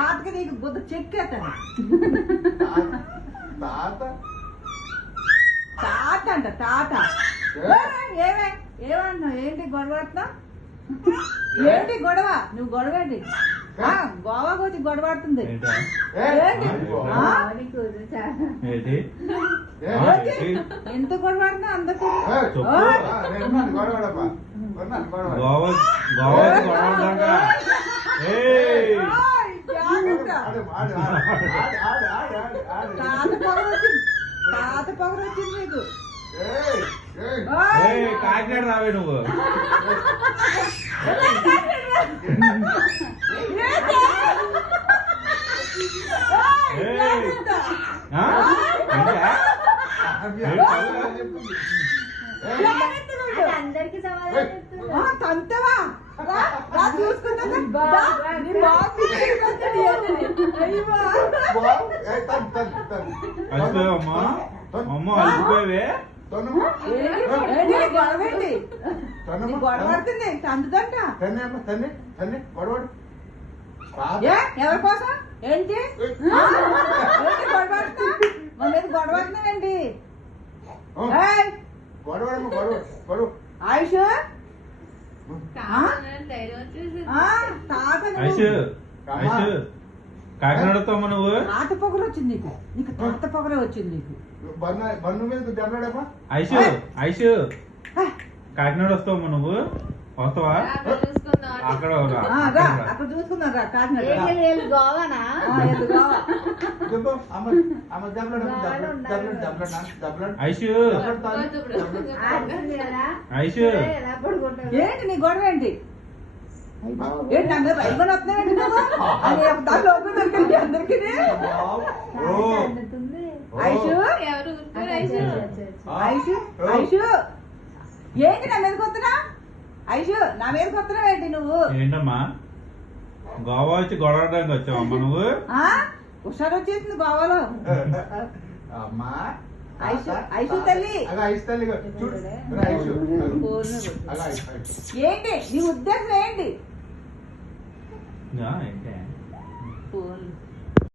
తాతకి నీకు గుద్ద చెక్కేస్తాను. తాత తాత అంట తాత. ఏమన్నా ఏంటి గొడవ పడుతున్నావు? ఏంటి గొడవ? నువ్వు గొడవ ఏంటి? గోవాకి వచ్చి గొడవ పడుతుంది. ఎంత గొడవ పడుతున్నా అందరికీ తాత పొగరు వచ్చింది నీకు. కాకినాడ రావే నువ్వు. అందరికి సమాధానం తంతవా చూసుకుంటా. అమ్మా అమ్మ అలిసిపోయావే. గొడవేంటి గొడవ పడుతుంది తందుదంట. ఎవరి కోసం ఏంటి గొడవ పడుతున్నా? మా మీద గొడవ పడుతున్నావేంటి? ఆయుష్ కాకినాడతో నువ్వు. తాత పొగరు వచ్చింది నీకు. నీకు తాత పొగరే వచ్చింది నీకు. ఐషు ఐషు కాకినాడ వస్తావమ్మా నువ్వు. వస్తావా? అక్కడ అక్కడ చూసుకున్నాను రా. కాకినాడ గోవానా? ఐషు ఐషు ఏంటి నీ గొడవ ఏంటి? ఏంటి అందరు రైబన్ వస్తున్నాయండి అందరికి. ఐషు ఐషు ఐషు ఏంటి నా మీదకి వస్తున్నా? ఐషు నా మీదకి వస్తున్నావు ఏంటి నువ్వు? ఏంటమ్మా గోవా వచ్చి గొడవడానికి వచ్చావమ్మా నువ్వు? హుషారు వచ్చేసింది గోవాలో. అమ్మా ఐషు ఐషు తల్లి ఏంటి నీ ఉద్దేశం ఏంటి? ఏంటి ఫోన్